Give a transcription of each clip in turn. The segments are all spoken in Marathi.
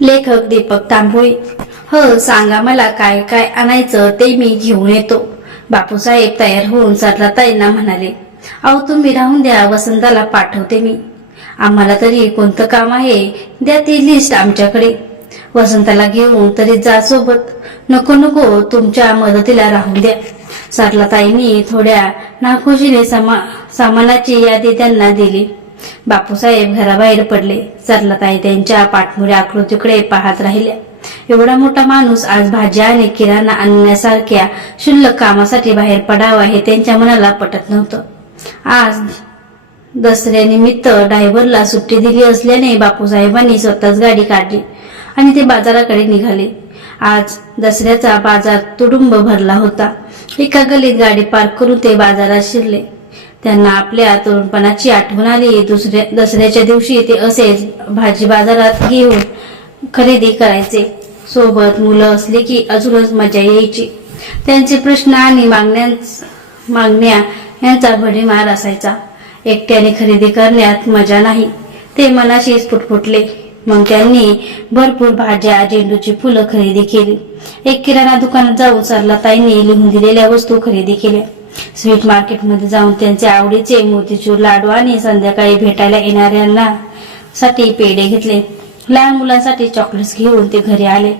लेखक दीपक तांबोळी. सांगा मला काय काय आणायचं ते मी घेऊन येतो. बापूसाहेब तयार होऊन सरलाताईंना म्हणाले, अहो तुम्ही राहून द्या, वसंताला पाठवते मी. आम्हाला तरी कोणतं काम आहे, द्या ती लिस्ट आमच्याकडे. वसंताला घेऊन तरी जा सोबत. नको नको, तुमच्या मदतीला राहून द्या. सरलाताईंनी थोड्या नाखुशीने सामानाची यादी त्यांना दिली. बापूसाहेब घराबाहेर पडले. सरलाताई त्यांच्या पाठमोऱ्या आकृतीकडे पाहत राहिल्या. एवढा मोठा माणूस आज भाज्या आणि किराणा आणण्यासारख्या क्षुल्लक कामासाठी बाहेर पडावा हे त्यांच्या मनाला पटत नव्हतं. आज दसऱ्यानिमित्त ड्रायव्हरला सुट्टी दिली असल्याने बापूसाहेबांनी स्वतःच गाडी काढली आणि ते बाजाराकडे निघाले. आज दसऱ्याचा बाजार तुडुंब भरला होता. एका गल्लीत गाडी पार्क करून ते बाजारात शिरले. त्यांना आपल्या तरुणपणाची आठवण आली. दसऱ्याच्या दिवशी ते असेच भाजी बाजारात घेऊन खरेदी करायचे. सोबत मुलं असली की अजूनच मजा यायची. त्यांचे प्रश्न आणि मागण्या यांचा भडीमार असायचा. एकट्याने खरेदी करण्यात मजा नाही, ते मनाशीच फुटफुटले. मग त्यांनी भरपूर भाज्या, झेंडूची फुलं खरेदी केली. एक किराणा दुकानात जाऊन सरलाताईंनी लिहून दिलेल्या वस्तू खरेदी केल्या. स्वीट मार्केटमध्ये जाऊन त्यांचे आवडीचे मोतीचूर लाडू आणि संध्याकाळी भेटायला येणाऱ्यांना साठी पेढे घेतले. लहान मुलांसाठी चॉकलेट्स घेऊन ते घरी आले.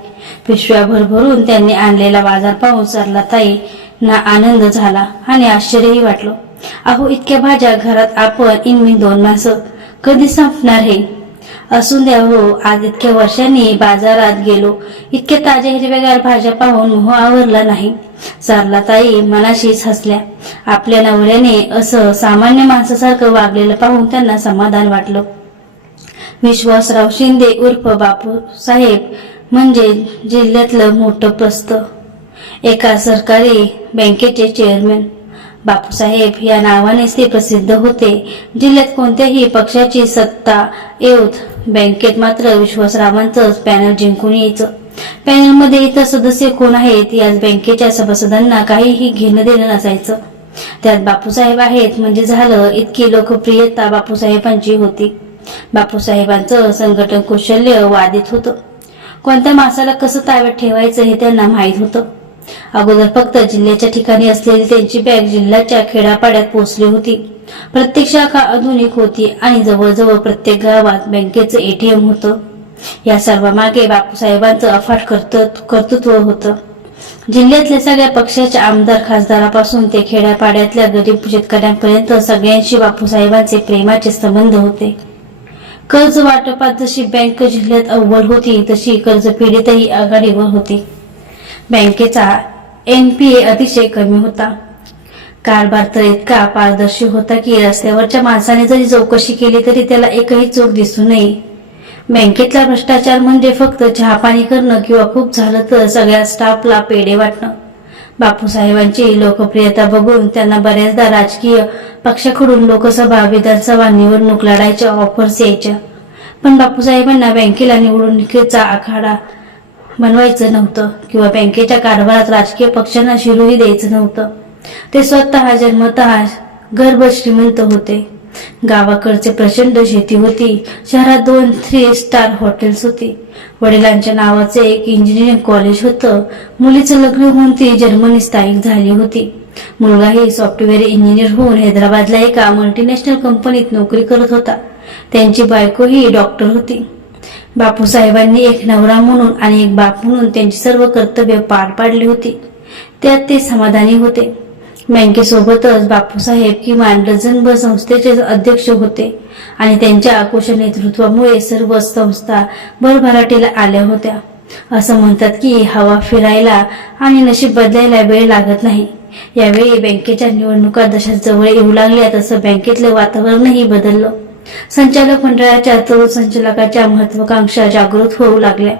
पिशव्या भरभरून त्यांनी आणलेला बाजार पाहून सरलाताईंना आनंद झाला आणि आश्चर्यही वाटलं. अहो, इतक्या भाज्या घरात आपण इनमिन 2 माणसं कधी संपणार हे? असून द्या हो, आज इतक्या वर्षांनी बाजारात गेलो, इतक्या ताज्या हिरव्यागार भाज्या पाहून मोह आवरला नाही. सरलाताई मनाशीच हसल्या. आपल्या नवऱ्याने असं सामान्य माणसासारखं वागलेलं पाहून त्यांना समाधान वाटलं. विश्वासराव शिंदे उर्फ बापूसाहेब म्हणजे जिल्ह्यातलं मोठं प्रस्थ. एका सरकारी बँकेचे चेअरमन. बापूसाहेब या नावानेच ते प्रसिद्ध होते. जिल्ह्यात कोणत्याही पक्षाची सत्ता येऊत, बँकेत मात्र विश्वासरावांचंच पॅनल जिंकून यायचं. पॅनलमध्ये इतर सदस्य कोण आहेत याच बँकेच्या सभासदांना काहीही घेणं देणं नसायचं. त्यात बापूसाहेब आहेत म्हणजे झालं, इतकी लोकप्रियता बापूसाहेबांची होती. बापूसाहेबांचं संघटन कौशल्य वादित होतं. कोणत्या माणसाला कसं ताब्यात ठेवायचं हे त्यांना माहीत होतं. अगोदर फक्त जिल्ह्याच्या ठिकाणी असलेली त्यांची बँक जिल्ह्याच्या खेड्यापाड्यात पोहोचली होती. प्रत्येक शाखा आधुनिक होती आणि जवळजवळ प्रत्येक गावात बँकेचं एटीएम होतं. या सर्व मागे बापूसाहेबांचं अफाट कर्तृत्व होतं. जिल्ह्यातल्या सगळ्या पक्षाच्या आमदार खासदारापासून ते खेड्यापाड्यातल्या गरीब शेतकऱ्यांपर्यंत सगळ्यांशी बापूसाहेबांचे प्रेमाचे संबंध होते. कर्ज वाटपात जशी बँक जिल्ह्यात अव्वल होती, तशी कर्जफेडीतही आघाडीवर होती. बँकेचा NPA अतिशय कमी होता. कारभार तर इतका पारदर्शी होता की रस्त्यावरच्या माणसाने जरी चौकशी केली तरी त्याला एकही चूक दिसू नये. बँकेतला भ्रष्टाचार म्हणजे फक्त चहापाणी करणं किंवा खूप झालं तर सगळ्या स्टाफला पेढे वाटणं. बापूसाहेबांची लोकप्रियता बघून त्यांना बऱ्याचदा राजकीय पक्षाकडून लोकसभा, विधानसभा निवडणूक लढायच्या ऑफर्स यायच्या. पण बापूसाहेबांना बँकेला निवडणुकीचा आखाडा बनवायचं नव्हतं किंवा बँकेच्या कारभारात राजकीय पक्षांना शिरूही द्यायचं नव्हतं. ते स्वतः जन्मतः गर्भ श्रीमंत होते. गावाकडचे प्रचंड शेती होती. शहरात 2 3 स्टार हॉटेल्स होती. वडिलांच्या नावाचे एक इंजिनिअरिंग कॉलेज होतं. मुलीचं लग्न होऊन ती जर्मनी स्थायिक झाली होती. मुलगाही सॉफ्टवेअर इंजिनियर होऊन हैदराबादला एका मल्टीनॅशनल कंपनीत नोकरी करत होता. त्यांची बायकोही डॉक्टर होती. बापूसाहेबांनी एक नवरा म्हणून आणि एक बाप म्हणून त्यांची सर्व कर्तव्य पार पाडली होती. त्यात ते समाधानी होते. बँकेसोबतच बापूसाहेब किमान डझनभर संस्थेचे अध्यक्ष होते आणि त्यांच्या अकुशल नेतृत्वामुळे सर्व संस्था भरभराटीला आल्या होत्या. असं म्हणतात की हवा फिरायला आणि नशीब बदलायला वेळ लागत नाही. यावेळी बँकेच्या निवडणुका जशा जवळ येऊ लागल्या तसं बँकेतलं वातावरणही बदललं. संचालक मंडळाच्या तरुण संचालकाच्या महत्वाकांक्षा जागृत होऊ लागल्या.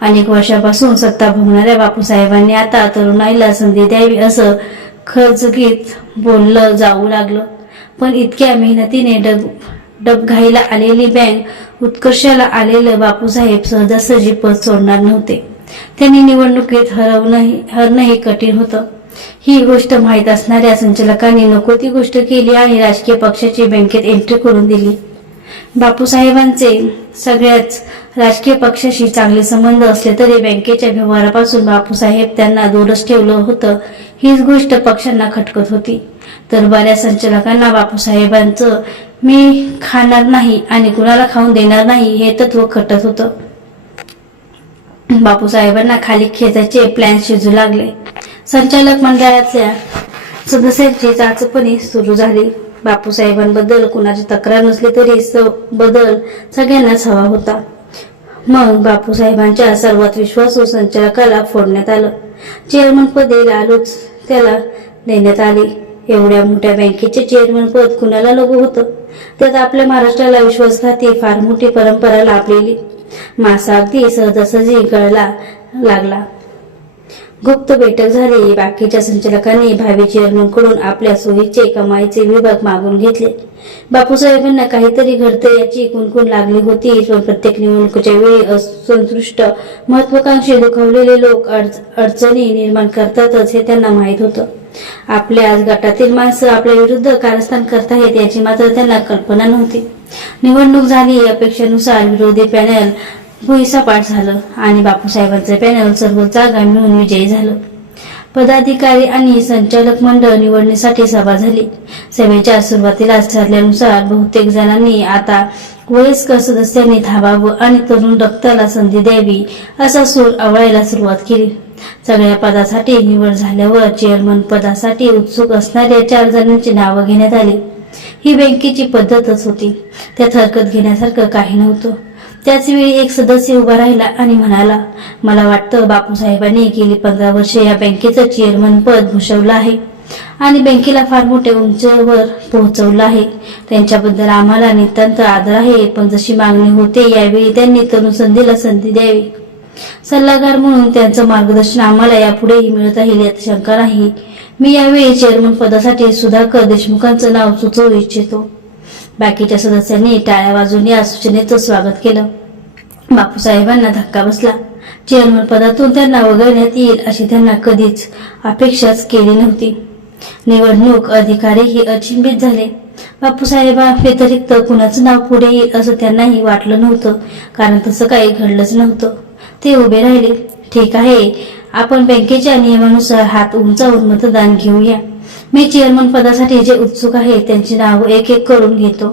अनेक वर्षापासून सत्ता भोगणाऱ्या बापूसाहेबांनी आता तरुणाईला संधी द्यावी असं खळखळीत बोललं जाऊ लागलं. पण इतक्या मेहनतीने डबघाईला आलेली बँक उत्कर्षाला आलेलं बापूसाहेब सहजासहजी पद सोडणार नव्हते. त्यांनी निवडणुकीत हरणंही कठीण होतं. ही गोष्ट माहीत असणाऱ्या संचालकांनी नको ती गोष्ट केली आणि राजकीय पक्षाची बँकेत एंट्री करून दिली. बापूसाहेबांचे सगळ्याच राजकीय पक्षाशी चांगले संबंध असले तरी बँकेच्या व्यवहारापासून बापूसाहेब त्यांना दूरच ठेवलं होतं. हीच गोष्ट पक्षांना खटकत होती. तर बऱ्याच संचालकांना बापूसाहेबांचं मी खाणार नाही आणि कुणाला खाऊन देणार नाही हे तत्व खटत होतं. बापूसाहेबांना खाली खेचायचे प्लॅन शिजू लागले. संचालक मंडळातल्या सदस्यांची चाचपणी सुरू झाली. बापूसाहेबांबद्दल कुणाची तक्रार नसली तरी बदल सगळ्यांनाच हवा होता. मग बापूसाहेबांच्या सर्वात विश्वासू संचालकाला फोडण्यात आलं. चेअरमन पदे लालूच त्याला देण्यात आली. एवढ्या मोठ्या बँकेचे चेअरमन पद कुणाला नको होतं? त्यात आपल्या महाराष्ट्राला विश्वासघाती फार मोठी परंपरा लाभलेली मासा अगदी सहजासहजी कळला लागला. गुप्त बैठक झाली. बाकीच्या संचालकांनी भावी चेअरमनकडून आपल्या सोयीचे कमाईचे विभाग मागून घेतले. बापूसाहेबांना काहीतरी घडतं याची कुणकुण लागली होती. पण प्रत्येक निवडणुकीच्या वेळी असंतुष्ट महत्वाकांक्षी दुखावलेले लोक अडचणी निर्माण करतातच हे त्यांना माहीत होतं. आपल्याच गटातील माणसं आपल्या विरुद्ध कारस्थान करतायत याची मात्र त्यांना कल्पना नव्हती. निवडणूक झाली. अपेक्षेनुसार विरोधी पॅनल भुईसपाट झालं आणि बापूसाहेबांचे पॅनल सर्व जागा मिळून विजयी झालं. पदाधिकारी आणि संचालक मंडळ निवडणीसाठी सभा झाली. सभेच्या सुरुवातीलाच ठरल्यानुसार बहुतेक जणांनी आता वयस्कर सदस्यांनी थांबावं आणि तरुण रक्ताला संधी द्यावी असा सूर आवळायला सुरुवात केली. सगळ्या पदासाठी निवड झाल्यावर चेअरमन पदासाठी उत्सुक असणाऱ्या 4 जणांची नावं घेण्यात आली. ही बँकेची पद्धतच होती. त्यात हरकत घेण्यासारखं काही नव्हतं. त्याच वेळी एक सदस्य उभा राहिला आणि म्हणाला, मला वाटतं बापूसाहेबांनी गेली 15 वर्षे या बँकेचं चेअरमन पद भूषवलं आहे आणि बँकेला फार मोठ्या उंचीवर पोहोचवलं आहे. त्यांच्याबद्दल आम्हाला नितांत आदर आहे. पण जशी मागणी होते यावेळी त्यांनी तरुण संधी द्यावी. सल्लागार म्हणून त्यांचं मार्गदर्शन आम्हाला यापुढेही मिळत राहील यात शंका नाही. मी यावेळी चेअरमन पदासाठी सुधाकर देशमुखांचं नाव सुचवू इच्छितो. बाकीच्या सदस्यांनी टाळ्या वाजवून या सूचनेचं स्वागत केलं. बापूसाहेबांना धक्का बसला. चेअरमन पदातून त्यांना वगळण्यात येईल अशी त्यांना कधीच अपेक्षाच केली नव्हती. निवडणूक अधिकारीही अचंबित झाले. बापूसाहेबा व्यतिरिक्त कुणाचं नाव पुढे येईल असं त्यांनाही वाटलं नव्हतं, कारण तसं काही घडलंच नव्हतं. ते उभे राहिले. ठीक आहे, आपण बँकेच्या नियमानुसार हात उंचावून मतदान घेऊया. मी चेअरमन पदासाठी जे उत्सुक आहे त्यांची नाव एक एक करून घेतो.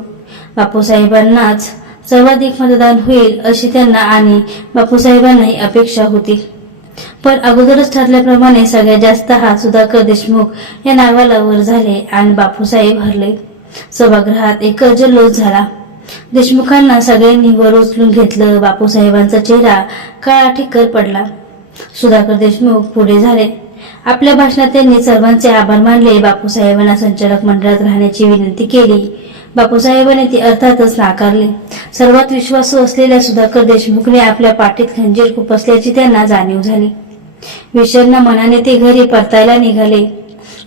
बापूसाहेबांनाच सर्वाधिक मतदान होईल अशी त्यांना आणि बापूसाहेबांनाही अपेक्षा होती. पण अगोदरच ठरल्याप्रमाणे सगळ्यात जास्त हात सुधाकर देशमुख या नावाला वर झाले आणि बापूसाहेब हरले. सभागृहात एकच जल्लोष झाला. देशमुखांना सगळ्यांनी वर उचलून घेतलं. बापूसाहेबांचा चेहरा काळा ठिक्कर पडला. सुधाकर देशमुख पुढे झाले. आपल्या भाषणात त्यांनी सर्वांचे आभार मानले. बापूसाहेबांना संचालक मंडळात राहण्याची विनंती केली. बापूसाहेबांनी ती अर्थातच नाकारली. सर्वात विश्वासू असलेल्या सुधाकर देशमुखने आपल्या पाठीत खंजीर खुपसल्याची त्यांना जाणीव झाली. विषण्ण मनाने ते घरी परतायला निघाले.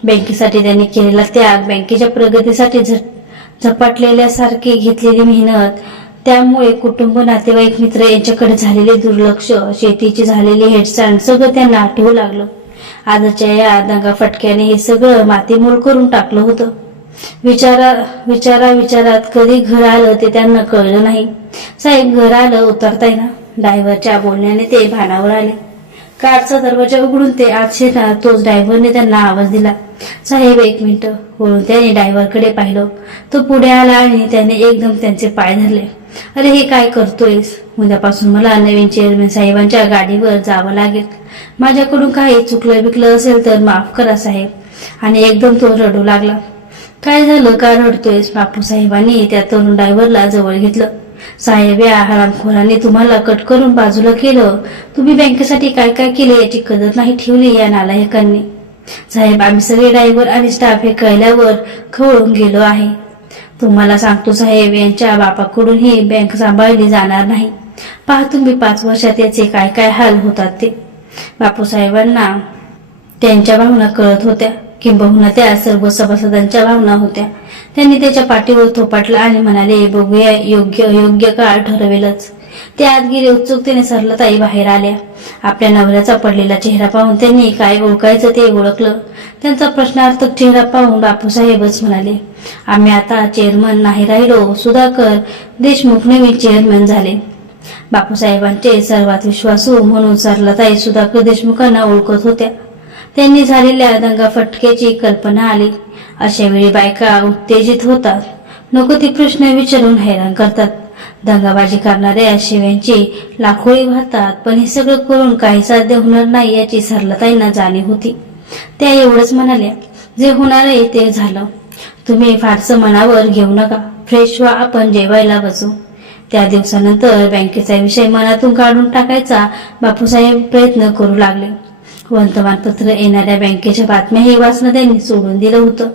बँकेसाठी त्यांनी केलेला त्याग, बँकेच्या प्रगतीसाठी झपाटलेल्यासारखी घेतलेली मेहनत, त्यामुळे कुटुंब, नातेवाईक, मित्र यांच्याकडे झालेले दुर्लक्ष, शेतीची झालेली हेडसांड सगळं त्यांना आठवू लागलं. आजच्या या दंगाफटक्याने हे सगळं मातीमोल करून टाकलं होतं. विचारात कधी घर आलं ते त्यांना कळलं नाही. साहेब, घर आलं उतरताय ना? ड्रायव्हरच्या बोलण्याने ते भानावर आले. कारचा दरवाजा उघडून ते आत शिरणार तोच ड्रायव्हरने त्यांना आवाज दिला. साहेब, 1 मिनिट. वळून त्याने ड्रायव्हरकडे पाहिलं. तो पुढे आला आणि त्याने एकदम त्यांचे पाय धरले. अरे, हे काय करतोयस? उद्यापासून मला नवीन चेअरमॅन साहेबांच्या गाडीवर जावं लागेल. माझ्याकडून काही चुकलं बिकलं असेल तर माफ करा साहेब. आणि एकदम तो रडू लागला. काय झालं, का रडतोयस? बापूसाहेबांनी त्या तरुण ड्रायव्हरला जवळ घेतलं. साहेब, या हरामखोराने तुम्हाला कट करून बाजूला केलं. तुम्ही बँकेसाठी काय काय केले याची कदर नाही ठेवली या नालायकांनी. साहेब, आम्ही सगळे ड्रायव्हर आणि स्टाफ हे कळल्यावर खवळून गेलो आहे. तुम्हाला सांगतो साहेब, यांच्या बापाकडून ही बँक सांभाळली जाणार नाही. पहा तुम्ही 5 वर्षात याचे काय काय हाल होतात ते. बापूसाहेबांना त्यांच्या भावना कळत होत्या, किंबहुना त्या सर्व सभासदांच्या भावना होत्या. त्यांनी त्याच्या पाठीवर थोपाटलं आणि म्हणाले, बघूया, योग्य काळ ठरवेलच. ते आत गेले. उत्सुकतेने सरलताई बाहेर आल्या. आपल्या नवऱ्याचा पडलेला चेहरा पाहून त्यांनी काय ओळखायचं ते ओळखलं. त्यांचा प्रश्नार्थक चेहरा पाहून बापूसाहेबच म्हणाले, आम्ही आता चेअरमन नाही राहिलो. सुधाकर देशमुख नवीन चेअरमन झाले. बापूसाहेबांचे सर्वात विश्वासू म्हणून सरलाताई सुधाकर देशमुखांना ओळखत होत्या. त्यांनी झालेल्या दंगाफटक्याची कल्पना आली. अशा वेळी बायका उत्तेजित होतात, नको ती प्रश्न विचारून हैराण करतात. दंगाबाजी करणाऱ्या शिव्यांची लाखोळी वाहतात. पण हे सगळं करून काही साध्य होणार नाही याची सरलाताईंना जाणीव होती. त्या एवढंच म्हणाल्या, जे होणार आहे ते झालं. तुम्ही फारसं मनावर घेऊ नका. फ्रेश व्हा, आपण जेवायला बसू. त्या दिवसानंतर बँकेचा विषय मनातून काढून टाकायचा बापूसाहेब प्रयत्न करू लागले. वर्तमानपत्र येणाऱ्या बँकेच्या बातम्याही वाचणं त्यांनी सोडून दिलं होतं.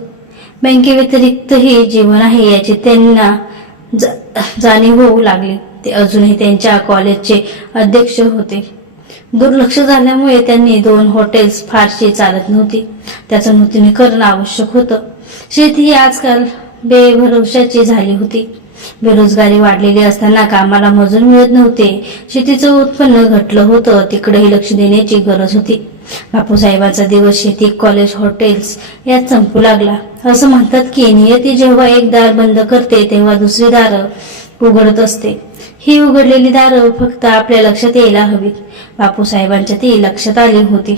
बँकेव्यतिरिक्तही जीवन आहे याची त्यांना जाणीव होऊ लागली. ते अजूनही त्यांच्या कॉलेजचे अध्यक्ष होते. दुर्लक्ष झाल्यामुळे त्यांनी 2 हॉटेल्स फारशी चालत नव्हती. त्याचं नूतनीकरण आवश्यक होतं. शेती ही आजकाल बेभरवशाची झाली होती. बेरोजगारी वाढलेली असताना कामाला मजूर मिळत नव्हते. शेतीचं उत्पन्न घटलं होतं. तिकडेही लक्ष देण्याची गरज होती. बापूसाहेबांचा दिवस शेती, कॉलेज, हॉटेल्स यात संपू लागला. असं म्हणतात की नियती जेव्हा एक दार बंद करते तेव्हा दुसरी दारं उघडत असते. ही उघडलेली दारं फक्त आपल्या लक्षात यायला हवीत. बापूसाहेबांच्या ती लक्षात आली होती.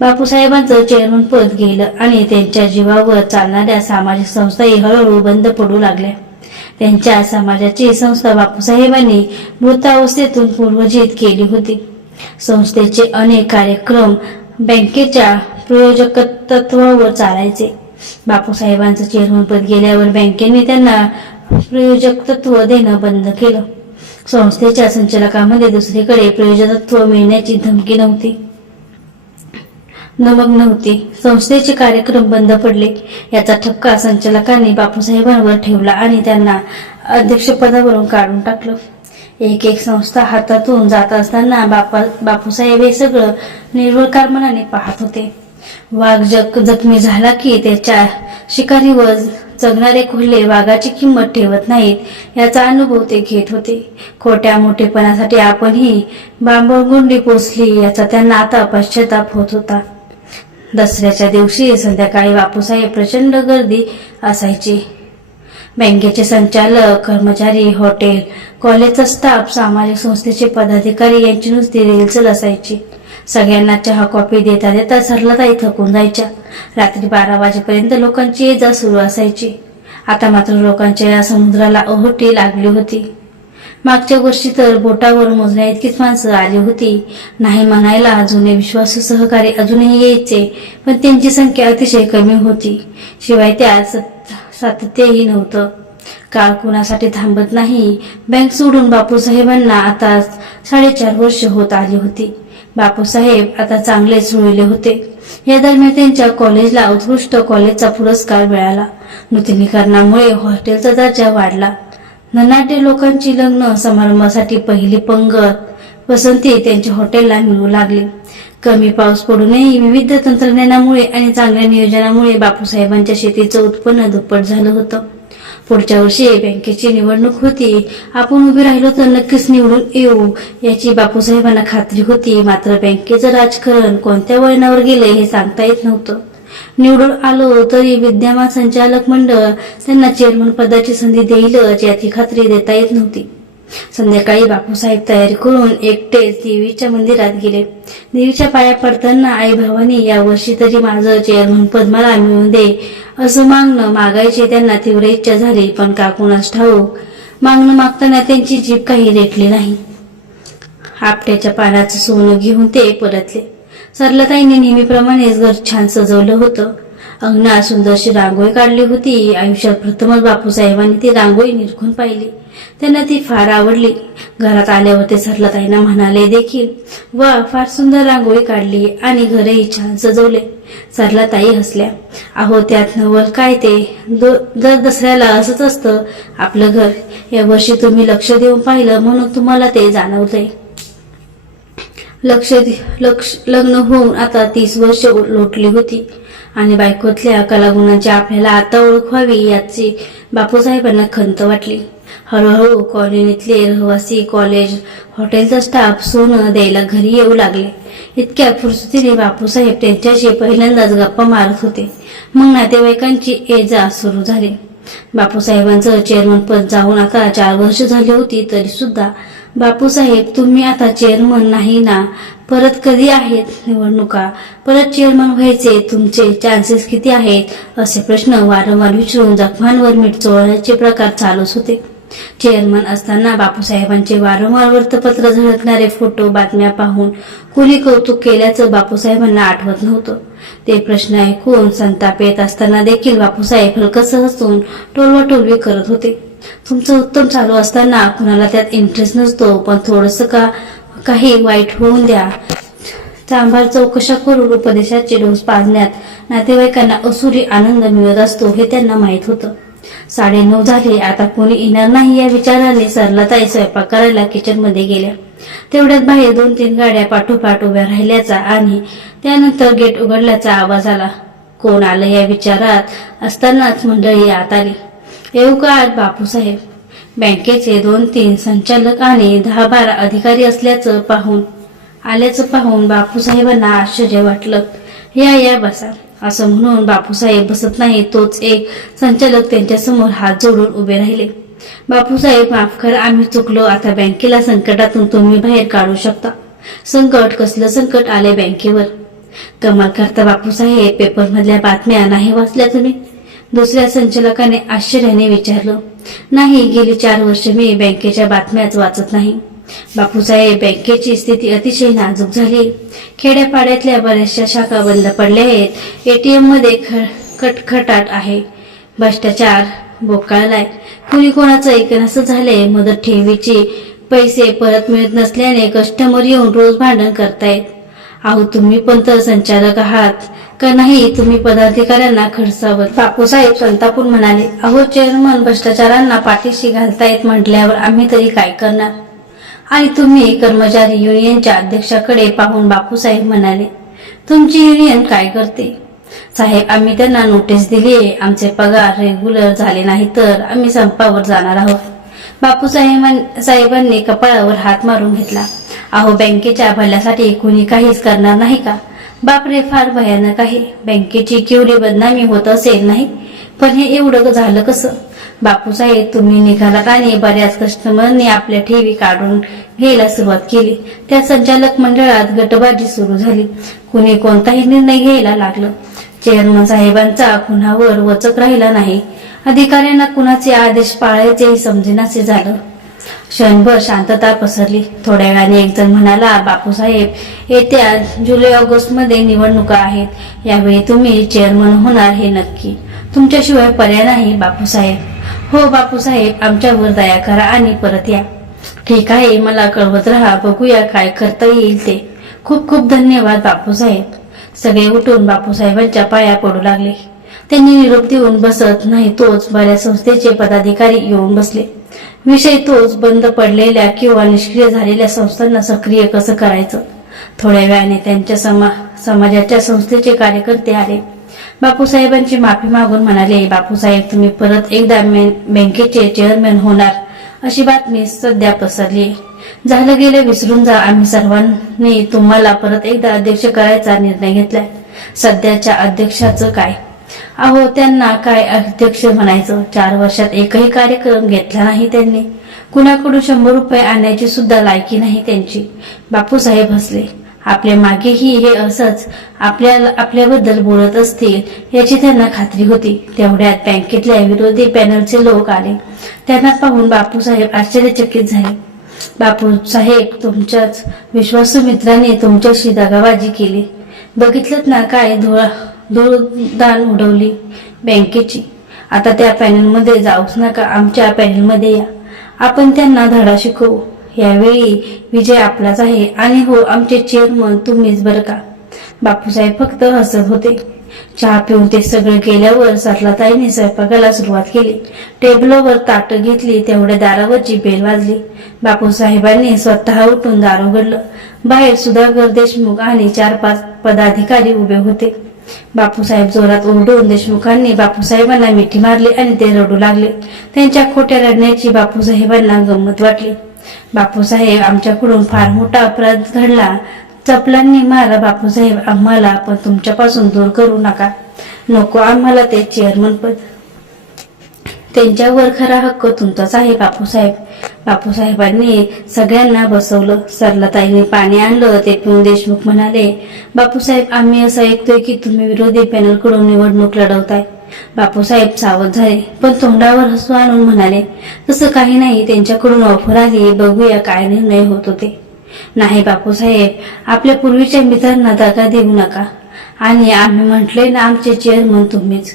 बापूसाहेबांचं चेअरमन पद गेलं आणि त्यांच्या जीवावर चालणाऱ्या सामाजिक संस्थाही हळूहळू बंद पडू लागल्या. त्यांच्या समाजाची संस्था बापूसाहेबांनी मृतावस्थेतून पूर्वजित केली होती. संस्थेचे अनेक कार्यक्रम बँकेच्या प्रयोजकत्वावर चालायचे. बापूसाहेबांचं चेअरमनपद गेल्यावर बँकेने त्यांना प्रयोजकत्व देणं बंद केलं. संस्थेच्या संचालकांमध्ये दुसरीकडे प्रयोजकत्व मिळण्याची धमकी नव्हती. संस्थेचे कार्यक्रम बंद पडले. याचा ठपका संचालकांनी बापूसाहेबांवर ठेवला आणि त्यांना अध्यक्षपदावरून काढून टाकलं. एक एक संस्था हातातून जात असताना बापूसाहेब हे सगळं निर्विकार मनाने पाहत होते. वाघ जखमी झाला की त्याच्या शिकारीवर जगणारे कोल्हे वाघाची किंमत ठेवत नाहीत याचा अनुभव ते घेत होते. खोट्या मोठेपणासाठी आपणही बांबळगुंडी पोचली याचा त्यांना आता पश्चाताप होत होता. दसऱ्याच्या दिवशी संध्याकाळी बापूसाहेब प्रचंड गर्दी असायची. बँकेचे संचालक, कर्मचारी, हॉटेल, कॉलेजचा स्टाफ, सामाजिक संस्थेचे पदाधिकारी यांची नुसती रेलचल असायची. सगळ्यांना चहा कॉफी देता देता सरलाताई थकून जायच्या. रात्री 12 वाजेपर्यंत लोकांची ये जा सुरू असायची. आता मात्र लोकांच्या या समुद्राला ओहोटी लागली होती. मागच्या वर्षी तर बोटावर मोजण्या इतकीच माणसं आली होती. नाही म्हणायला जुने विश्वासू सहकारी अजूनही यायचे, पण त्यांची संख्या अतिशय कमी होती. शिवाय त्यात सातत्यही नव्हतं. काळ कुणासाठी थांबत नाही. बँक सोडून बापूसाहेबांना आता 4.5 वर्ष होत आली होती. बापूसाहेब आता चांगलेच रुळले होते. या दरम्यान त्यांच्या कॉलेजला उत्कृष्ट कॉलेजचा पुरस्कार मिळाला. नूतनीकरणामुळे हॉटेलचा दर्जा वाढला. धनाढ्य लोकांची लग्न समारंभासाठी पहिली पंगत पसंती त्यांच्या हॉटेलला मिळू लागली. कमी पाऊस पडूनही विविध तंत्रज्ञानामुळे आणि चांगल्या नियोजनामुळे बापूसाहेबांच्या शेतीचं उत्पन्न दुप्पट झालं होतं. पुढच्या वर्षी बँकेची निवडणूक होती. आपण उभे राहिलो तर नक्कीच निवडून येऊ याची बापूसाहेबांना खात्री होती. मात्र बँकेचं राजकारण कोणत्या वळणावर गेले हे सांगता येत नव्हतं. निवडून आलो तरी विद्यमान संचालक मंडळ त्यांना चेअरमन पदाची संधी देईलच याची खात्री देता येत नव्हती. संध्याकाळी बापूसाहेब तयारी करून एकटेच देवीच्या मंदिरात गेले. देवीच्या पाया पडताना आई भावानी यावर्षी तरी माझं चेअरमन पद मला मिळवून दे असं मागायचे त्यांना तीव्र इच्छा झाली. पण का कुणास ठाऊक मागणं मागताना त्यांची जीभ काही रेटली नाही. आपट्याच्या पानाचं सोनं घेऊन ते परतले. सरलाताईंनी नेहमीप्रमाणेच घर छान सजवलं होतं. अंगणात सुंदरशी रांगोळी काढली होती. आयुष्यात प्रथमच बापूसाहेबांनी ती रांगोळी निरखून पाहिली. त्यांना ती फार आवडली. घरात आल्यावर ते सरलाताईंना म्हणाले देखील, वा, फार सुंदर रांगोळी काढली आणि घरही छान सजवले. सरलाताई हसल्या. अहो, त्यात नवल काय ते, दर दसऱ्याला असंच असतं आपलं घर. या वर्षी तुम्ही लक्ष देऊन पाहिलं म्हणून तुम्हाला ते जाणवतंय. लग्न होऊन आता 30 वर्ष लोटली होती आणि बायकोतल्या कलागुणांची आपल्याला आता ओळख व्हावी याची बापूसाहेबांना खंत वाटली. हळूहळू कॉलनीतले रहिवासी, कॉलेज, हॉटेलचा स्टाफ सोनं द्यायला घरी येऊ लागले. इतक्या फुरसतीने बापूसाहेब त्यांच्याशी पहिल्यांदाच गप्पा मारत होते. मग नातेवाईकांची ये जा सुरू झाली. बापूसाहेबांचं चेअरमन पद जाऊन आता 4 वर्ष झाली होती तरी सुद्धा बापूसाहेब, तुम्ही आता चेअरमन नाही ना? परत कधी आहेत निवडणुका? परत चेअरमन व्हायचे तुमचे चान्सेस किती आहेत? असे प्रश्न वारंवार विचारून जखमांवर मीठ चोळण्याचे प्रकार चालूच होते. चेअरमन असताना बापूसाहेबांचे वारंवार वृत्तपत्र झळकणारे फोटो, बातम्या पाहून कुणी कौतुक केल्याचं बापूसाहेबांना आठवत नव्हतं. ते प्रश्न ऐकून संताप येत असताना देखील बापूसाहेब हलकसं हसून टोलवाटोलवी करत होते. तुमचं उत्तम चालू असताना कुणाला त्यात इंटरेस्ट नसतो, पण थोडंसं काही वाईट होऊन द्या, चांभार चौकशा करून उपदेशाचे डोस पाजण्यात नातेवाईकांना असुरी आनंद मिळत असतो हे त्यांना माहीत होतं. 9:30 झाले. आता कोणी येणार नाही या विचाराने सरलाताई स्वयंपाक करायला किचनमध्ये गेल्या. तेवढ्यात बाहेर 2-3 गाड्या पाठोपाठ उभ्या राहिल्याचा आणि त्यानंतर गेट उघडल्याचा आवाज आला. कोण आलं या विचारात असतानाच मंडळी आत आली. येऊ का आज बापूसाहेब? बँकेचे 2-3 संचालक आणि 10-12 अधिकारी आल्याचं पाहून बापूसाहेबांना आश्चर्य वाटलं. या बसा, असं म्हणून बापूसाहेब बसत नाही तोच एक संचालक त्यांच्यासमोर हात जोडून उभे राहिले. बापूसाहेब, माफ करा, आम्ही चुकलो. आता बँकेला संकटातून तुम्ही बाहेर काढू शकता. संकट? कसलं संकट आले बँकेवर? कमाल करता बापूसाहेब, पेपरमधल्या बातम्या नाही वाचल्या तुम्ही? दुसऱ्या संचालकाने आश्चर्याने विचारलं. नाही, गेली 4 वर्ष मी बँकेच्या बातम्याच वाचत नाही. बापूसाहेब, बँकेची स्थिती अतिशय नाजूक झाली. खेड्यापाड्यातल्या बऱ्याचशा शाखा बंद पडल्या आहेत. ATM मध्ये खटखटाट आहे. भ्रष्टाचार बोकाळलाय. कुणी कोणाचं ऐकणं झाले. मुदत ठेवीचे पैसे परत मिळत नसल्याने कस्टमर येऊन रोज भांडण करतायत. अहो, तुम्ही पण तर संचालक आहात का नाही? तुम्ही पदाधिकाऱ्यांना खडसावत. बापूसाहेब संतापून म्हणाले, अहो चेअरमन, भ्रष्टाचारांना पाठीशी घालतायत म्हटल्यावर आम्ही तरी काय करणार? आणि तुम्ही कर्मचारी युनियनच्या अध्यक्षाकडे पाहून बापूसाहेब म्हणाले, तुमची युनियन काय करते? साहेब, आम्ही त्यांना नोटीस दिली. आमचे पगार रेग्युलर झाले नाही तर आम्ही संपावर जाणार आहोत. बापूसाहेबांनी कपाळावर हात मारून घेतला. अहो, बँकेच्या भल्यासाठी कोणी काहीच करणार नाही का? बापरे, फार भयानक आहे. बँकेची केवढी बदनामी होत असेल नाही? पण हे एवढं झालं कसं? बापूसाहेब, तुम्ही निघालात आणि बऱ्याच कस्टमरनी आपल्या ठेवी काढून घ्यायला सुरुवात केली. त्या संचालक मंडळात गटबाजी सुरू झाली. कुणी कोणताही निर्णय घ्यायला लागलं. चेअरमन साहेबांचा कुणावर वचक राहिला नाही. अधिकाऱ्यांना कुणाचे आदेश पाळायचे समजेनासे झालं. क्षणभर शांतता पसरली. थोड्या वेळाने एक जण म्हणाला, बापूसाहेब, येत्या जुलै-ऑगस्ट मध्ये निवडणुका आहेत. यावेळी तुम्ही चेअरमन होणार हे नक्की. तुमच्याशिवाय पर्याय नाही बापूसाहेब. हो बापूसाहेब, आमच्यावर दया करा आणि परत या. ठीक आहे, मला कळवत राहा. बघूया काय करता येईल ते. खूप खूप धन्यवाद बापूसाहेब. सगळे उठून बापूसाहेबांच्या पाया पडू लागले. त्यांनी निरोप देऊन बसत नाही तोच बऱ्याच संस्थेचे पदाधिकारी येऊन बसले. विषय तोच, बंद पडलेल्या किंवा निष्क्रिय झालेल्या संस्थांना सक्रिय कसं करायचं. थोड्या वेळाने त्यांच्या समाजाच्या संस्थेचे कार्यकर्ते आले. बापूसाहेबांची माफी मागून म्हणाले, बापूसाहेब, तुम्ही परत एकदा बँकेचे चेअरमॅन होणार अशी बातमी सध्या पसरली. झालं गेलं विसरून जा. आम्ही सर्वांनी तुम्हाला परत एकदा अध्यक्ष करायचा निर्णय घेतलाय. सध्याच्या अध्यक्षाचं काय? अहो, त्यांना काय अध्यक्ष म्हणायचं? 4 वर्षात एकही कार्यक्रम घेतला नाही त्यांनी. कुणाकडून 100 रुपये आणण्याची सुद्धा लायकी नाही त्यांची. बापूसाहेब हसले. आपल्या मागेही हे असंच आपल्याबद्दल बोलत असतील याची त्यांना खात्री होती. तेवढ्यात बँकेतल्या विरोधी पॅनलचे लोक आले. त्यांना पाहून बापूसाहेब आश्चर्यचकित झाले. बापूसाहेब, तुमच्याच विश्वासू मित्रांनी तुमच्याशी दगाबाजी केली. बघितलं ना, काय धूळदाण उडवली बँकेची. आता त्या पॅनलमध्ये जाऊच नका, आमच्या पॅनलमध्ये या. आपण त्यांना धडा शिकवू. यावेळी विजय आपलाच आहे. आणि हो, आमचे चेअरमन तुम्हीच बरं का. बापूसाहेब फक्त हसत होते. चहा पिऊन ते सगळं गेल्यावर सरलाताईने स्वयंपाकाला सुरुवात केली. टेबलवर ताटं घेतली. तेवढ्या दारावरची बेल वाजली. बापूसाहेबांनी स्वतः उठून दार उघडलं. बाहेर सुधाकर देशमुख आणि 4-5 पदाधिकारी उभे होते. बापूसाहेब जोरात ओरडून देशमुखांनी बापूसाहेबांना मिठी मारली आणि ते रडू लागले. त्यांच्या खोट्या रडण्याची बापूसाहेबांना गंमत वाटली. बापूसाहेब, आमच्याकडून फार मोठा अपराध घडला. चपलांनी मारा बापूसाहेब, आम्हाला पण तुमच्यापासून दूर करू नका. नको आम्हाला ते चेअरमन पद. त्यांच्यावर खरा हक्क तुमचाच आहे बापूसाहेब. बापूसाहेबांनी सगळ्यांना बसवलं. सरलाताईंनी पाणी आणलं ते पिऊन देशमुख म्हणाले, बापूसाहेब आम्ही असं ऐकतोय की तुम्ही विरोधी पॅनलकडून निवडणूक लढवताय. बापूसाहेब सावध झाले पण तोंडावर हसू आणून म्हणाले, तसं काही नाही, त्यांच्याकडून ऑफर आली, बघूया काय निर्णय होत होते. नाही बापूसाहेब, आपल्या पूर्वीच्या मित्रांना दगा देऊ नका. आणि आम्ही म्हटलंय ना, आमचे चेअरमन तुम्हीच.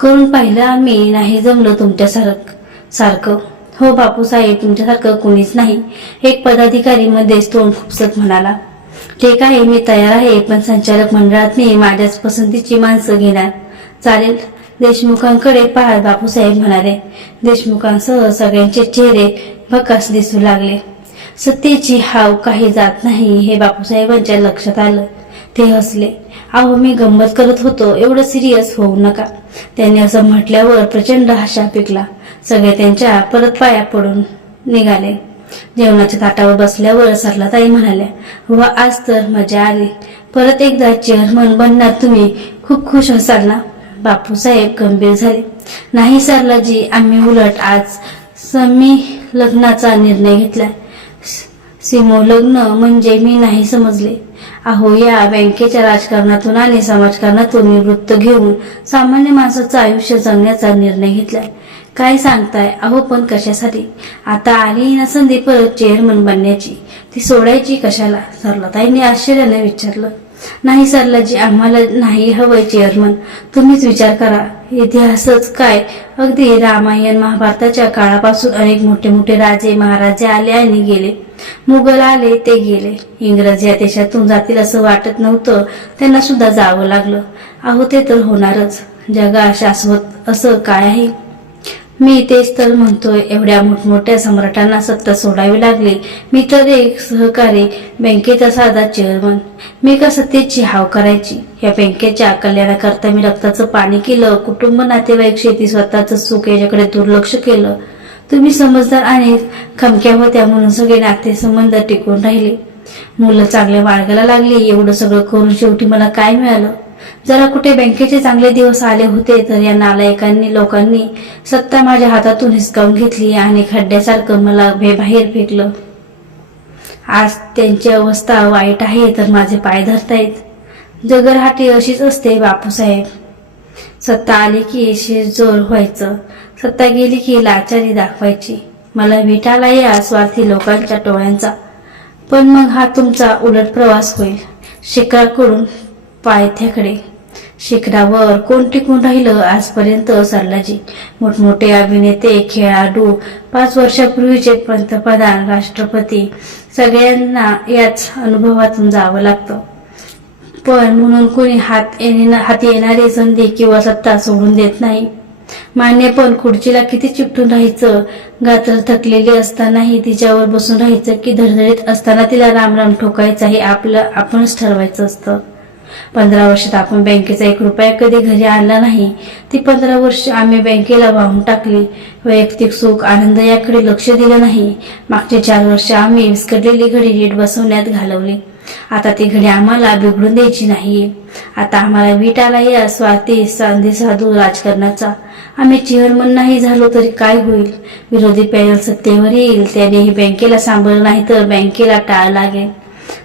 करून पाहिलं आम्ही, नाही जमलं तुमच्यासारखं. हो बापूसाहेब, तुमच्यासारखं कोणीच नाही, एक पदाधिकारी मध्येच तोंड खुपसत म्हणाला. ठीक आहे, मी तयार आहे, पण संचालक मंडळात मी माझ्याच पसंतीची माणसं घेणार. चालेल. देशमुखांकडे पाहत बापूसाहेब म्हणाले. देशमुखांसह सगळ्यांचे चेहरे भकास दिसू लागले. सत्तेची हाव काही जात नाही हे बापूसाहेबांच्या लक्षात आलं. ते हसले. अहो, मी गंमत करत होतो, एवढं सिरियस होऊ नका. त्यांनी असं म्हटल्यावर प्रचंड हशा पिकला. सगळे त्यांच्या परत पाया पडून निघाले. जेवणाच्या ताटावर बसल्यावर सरलाताई म्हणाल्या, वा, आज तर मजा आली. परत एकदा चेअरमन बनणार तुम्ही, खूप खुश असाल ना? बापूसाहेब गंभीर झाले. नाही सरलाजी, आम्ही उलट आज समी लग्नाचा निर्णय घेतलाय. सिमोलग्न म्हणजे मी नाही समजले. अहो, या बँकेच्या राजकारणातून आणि समाजकारणातून निवृत्त घेऊन सामान्य माणसाचं आयुष्य जगण्याचा निर्णय घेतलाय. काय सांगताय? अहो, पण कशासाठी? आता आली ना संधी परत चेअरमन बनण्याची, ती सोडायची कशाला? सरलाताईंनी आश्चर्याने विचारलं. नाही सरलाजी, आम्हाला नाही हवंय चेअरमन, तुम्हीच विचार करा. इतिहासच काय, अगदी रामायण महाभारताच्या काळापासून अनेक मोठे मोठे राजे महाराजे आले आणि गेले. मुघल आले, ते गेले. इंग्रज या देशातून जातील असं वाटत नव्हतं, त्यांना सुद्धा जावं लागलं. अहो, ते तर होणारच. जगा शाश्वत असं काय आहे? मी तेच तर म्हणतोय, एवढ्या मोठमोठ्या सम्राटांना सत्ता सोडावी लागली. मी तर एक सहकारी, बँकेचा साधा चेअरमन. मी का सत्तेची हाव करायची? या बँकेच्या कल्याणाकरता मी रक्ताचं पाणी केलं. कुटुंब, नातेवाईक, शेती, स्वतःचं सुख याच्याकडे दुर्लक्ष केलं. तुम्ही समजदार आणि खमक्या होत्या म्हणून सगळे नातेसंबंध टिकून राहिले. मुलं चांगल्या मार्गाला लागली. एवढं सगळं करून शेवटी मला काय मिळालं? जरा कुठे बँकेचे चांगले दिवस आले होते तर या नालायकांनी लोकांनी सत्ता माझ्या हातातून हिसकावून घेतली आणि खड्ड्यासारखं मला बाहेर फेकलं. आज त्यांची अवस्था वाईट आहे तर माझे पाय धरतायत. जगरहाटी अशीच असते बापूसाहेब. सत्ता आली की शिरजोर व्हायचं, सत्ता गेली की लाचारी दाखवायची. मला विटाला या स्वार्थी लोकांच्या टोळ्यांचा. पण मग हा तुमचा उलट प्रवास होईल, शिखराकडून पायथ्याकडे. शिखरावर कोण टिकून राहिलं आजपर्यंत सरलाजी? मोठमोठे अभिनेते, खेळाडू, 5 वर्षापूर्वीचे पंतप्रधान, राष्ट्रपती, सगळ्यांना याच अनुभवातून जावं लागतं. पण म्हणून कोणी हाती येणारी संधी किंवा सत्ता सोडून देत नाही. मान्य, पण खुर्चीला किती चिकटून राहायचं? गात्र थकलेली असतानाही तिच्यावर बसून राहायचं की धडधडीत असताना तिला रामराम ठोकायचा हे आपणच ठरवायचं असतं. 15 वर्षात आपण बँकेचा 1 रुपया कधी घरी आणला नाही. ती 15 वर्ष आम्ही बँकेला वाहून टाकली. वैयक्तिक सुख, आनंद याकडे लक्ष दिलं नाही. मागचे 4 वर्ष आम्ही विस्कटलेली घडी नीट बसवण्यात घालवली. आता ती घडी आम्हाला बिघडून द्यायची नाही. आता आम्हाला वीट आला या स्वार्थी साधू राजकारणाचा. आम्ही चेअरमन नाही झालो तरी काय होईल? विरोधी पॅनल सत्तेवर येईल, त्याने ही बँकेला सांभाळलं नाही तर बँकेला टाळ लागेल.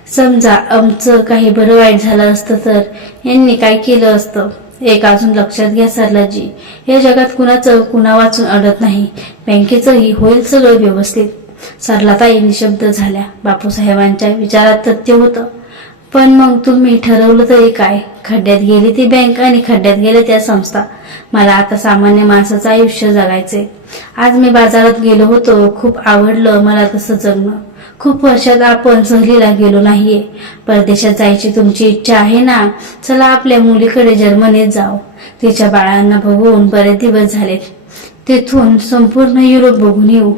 समजा आमचं काही बरं वाईट झालं असतं तर यांनी काय केलं असतं? एक अजून लक्षात घ्या सरलाजी, या जगात कुणाचं कुणा वाचून अडत नाही. बँकेचंही होईल सगळं व्यवस्थित. सरलाताई निशब्द झाल्या. बापूसाहेबांच्या विचारात तथ्य होतं. पण मग तुम्ही ठरवलं तरी काय? खड्ड्यात गेली ती बँक आणि खड्ड्यात गेल्या त्या संस्था. मला आता सामान्य माणसाचं आयुष्य जगायचंय. आज मी बाजारात गेलो होतो, खूप आवडलं मला तसं जगणं. खूप वर्षात आपण सहलीला गेलो नाहीये. परदेशात जायची तुमची इच्छा आहे ना? चला आपल्या मुलीकडे जर्मनीत जाऊ. तिच्या बाळांना बघून बरेच दिवस झालेत. तिथून संपूर्ण युरोप बघून येऊ.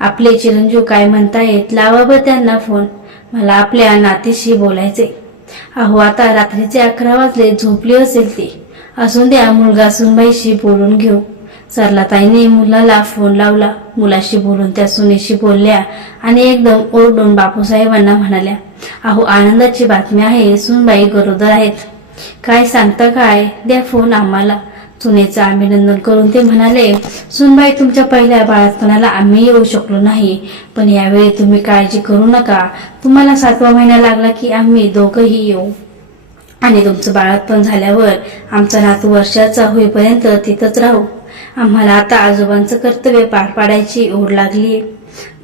आपले चिरंजीव काय म्हणतायत? लावा बरं त्यांना फोन. मला आपल्या नातीशी बोलायचे. अहो, आता रात्रीचे 11 वाजले, झोपली असेल ती. असून द्या, मुलगा सुनबाईशी बोलून घेऊ. सरलाताईने मुलाला फोन लावला. मुलाशी बोलून त्या सुनेशी बोलल्या आणि एकदम ओरडून बापूसाहेबांना म्हणाल्या, अहो, आनंदाची बातमी आहे, सुनबाई गरोदर आहेत. काय सांगता काय? द्या फोन आम्हाला. सुनेचं अभिनंदन करून ते म्हणाले, सुनबाई, तुमच्या पहिल्या बाळातपणाला आम्ही येऊ शकलो नाही, पण यावेळी तुम्ही काळजी करू नका. तुम्हाला 7वा महिना लागला की आम्ही दोघंही येऊ आणि तुमचं बाळातपण झाल्यावर आमचा नातू वर्षाचा होईपर्यंत तिथंच राहू. आम्हाला आता आजोबांचं कर्तव्य पार पाडायची ओढ लागली.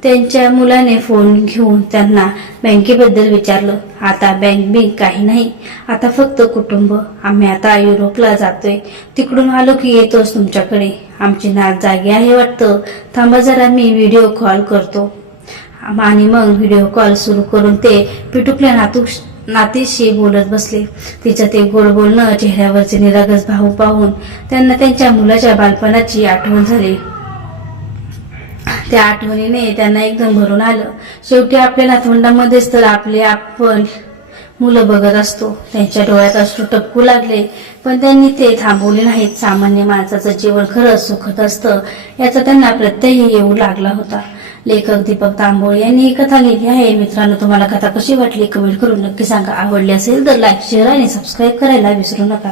त्यांच्या मुलाने फोन घेऊन त्यांना बँकेबद्दल विचारलं. आता बँक काही नाही, आता फक्त कुटुंब. आम्ही आता युरोपला जातोय, तिकडून आलो की येतोच तुमच्याकडे. आमची नात जागी आहे वाटतं, थांबा जरा मी व्हिडिओ कॉल करतो. आणि मग व्हिडिओ कॉल सुरू करून ते पिटुकल्या नातीशी बोलत बसले. तिचं ते गोड बोलणं, चेहऱ्यावरचे निरागस भाव पाहून त्यांना त्यांच्या मुलाच्या बालपणाची आठवण झाली. त्या आठवणीने त्यांना एकदम भरून आलं. शेवटी आपल्या नातवंडामध्येच तर आपण मुलं बघत असतो. त्यांच्या डोळ्यात अश्रू टपकू लागले, पण त्यांनी ते थांबवले नाहीत. सामान्य माणसाचं जीवन खरंच सुखद असतं याचा त्यांना प्रत्यय येऊ लागला होता. लेखक दीपक तांबोळे यांनी ही कथा लिहिली आहे. मित्रांनो, तुम्हाला कथा कशी वाटली कमेंट करून नक्की सांगा. आवडली असेल तर लाईक, शेअर आणि सबस्क्राईब करायला विसरू नका.